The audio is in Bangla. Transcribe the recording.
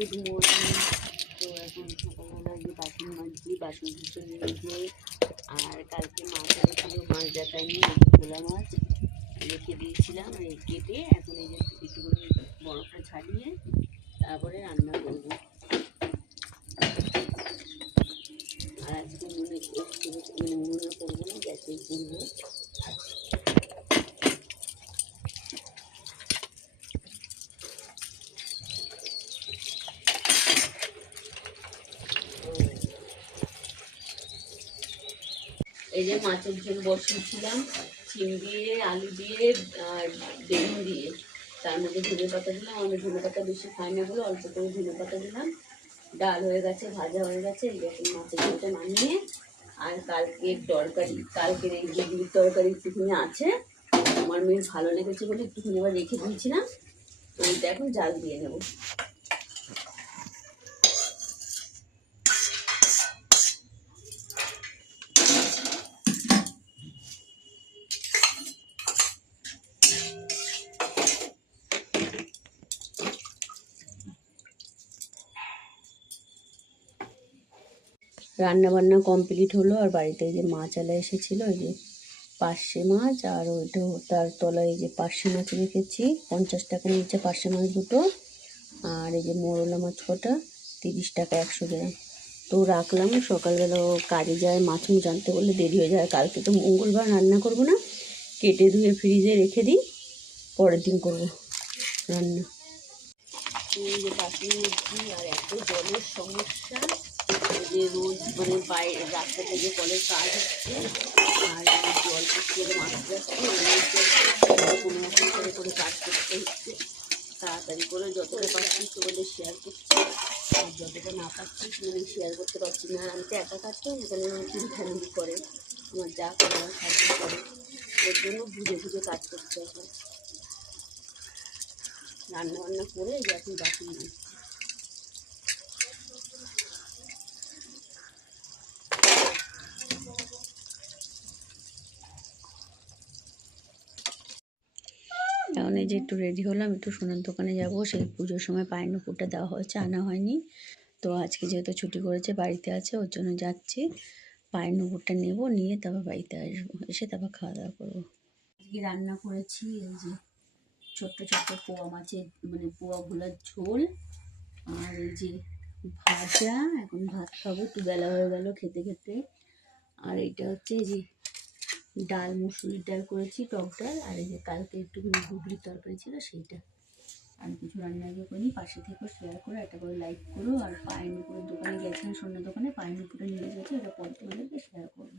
Good morning. তো এখন সকালবেলা যে বাসন মাজছি, বাসন ধুতে নিয়ে আর কালকে মাছ এনেছিল, মাছ দেখায়নি, ভোলা মাছ রেখে দিয়েছিলাম এই কেটে। এখন এই যে একটুখানি বরফটা ছাড়িয়ে তারপরে রান্না করব। আর আজকে মনে করবো না, গ্যাসে করবো। এই যে মাছের ঝোল বসিয়েছিলাম, চিংড়ি দিয়ে, আলু দিয়ে আর বেগুন দিয়ে, তার মধ্যে ধনে পাতা দিলাম। আমি ধনে পাতা বেশি খাই না বলে অল্প করে ধনে পাতা দিলাম। ডাল হয়ে গেছে, ভাজা হয়ে গেছে। এরকম মাছের ঝোলটা নামিয়ে আর কালকের তরকারি, কালকের এই বেগুনের তরকারি একটুখানি আছে, আমার মেয়ের ভালো লেগেছে বলে একটুখানি আবার রেখে দিয়েছিলাম। তো ওইটা এখন জাল দিয়ে নেবো। রান্না বান্না কমপ্লিট হলো। আর বাড়িতে এই যে মাছ আলা এসেছিলো, এই যে পার্শে মাছ, আর ওইটা তার তলায় এই যে পার্শে মাছ রেখেছি, 50 টাকা নিচ্ছে পার্শে মাছ দুটো। আর এই যে মোরলা মাছ কটা, 30 টাকা 100 গ্রাম। তো রাখলাম, সকালবেলা ও কাজে যায়, মাছ জানতে বললে দেরি হয়ে যায়। কালকে তো মঙ্গলবার, রান্না করবো না, কেটে ধুয়ে ফ্রিজে রেখে দিই, পরের দিন করবো রান্না। এই যে বাসন মধ্যে আর এত জলের সমস্যা, যে রোজ মানে বাইরে রাস্তা থেকে কলের কাজ হচ্ছে, আর জল করে মাছ যাচ্ছে, কোনো রকম করে কাজ করতে হচ্ছে। তাড়াতাড়ি করে যতটা পাচ্ছি তোমাদের শেয়ার করছি, আর যতটা না পাচ্ছি মানে শেয়ার করতে পারছি না। আমি তো একা কাজ করি, এখানে আমার খুব ফ্যামিলি করে, আমার যা করে আমার সাহায্য করে, ওর জন্য বুঝে বুঝে কাজ করতে হবে। রান্না বান্না করে যে এখন বাসন মাজছি। এখন এই যে একটু রেডি হলাম, একটু সোনার দোকানে যাব। সেই পুজোর সময় পায়ের নুপুরটা দেওয়া হয়েছে, আনা হয়নি। তো আজকে যেহেতু ছুটি করেছে, বাড়িতে আছে, ওর জন্য যাচ্ছি। পায়ের নুপুরটা নেব, নিয়ে তারপর বাড়িতে আসবো, এসে তারপর খাওয়া দাওয়া করবো। আজকে রান্না করেছি এই যে ছোট্ট ছোট্ট পোয়া মাছের মানে পোয়া ভোলার ঝোল, আর এই যে ভাজা। এখন ভাত খাবো, একটু বেলা হয়ে গেল খেতে খেতে। আর এটা হচ্ছে এই যে ডাল, মুসুরির ডাল করেছি, টক ডাল। আর এই যে কালকে একটুখানি গুগলির তরকারি ছিল সেইটা। আর কিছু রান্না আগে করিনি। পাশে থেকে শেয়ার করো, একটা করে লাইক করো। আর পায়ের নুপুরের দোকানে গেছিলাম, সোনার দোকানে পায়ের নুপুরটা নিয়ে গেছে, এটা পরে তোমাদেরকে শেয়ার করো।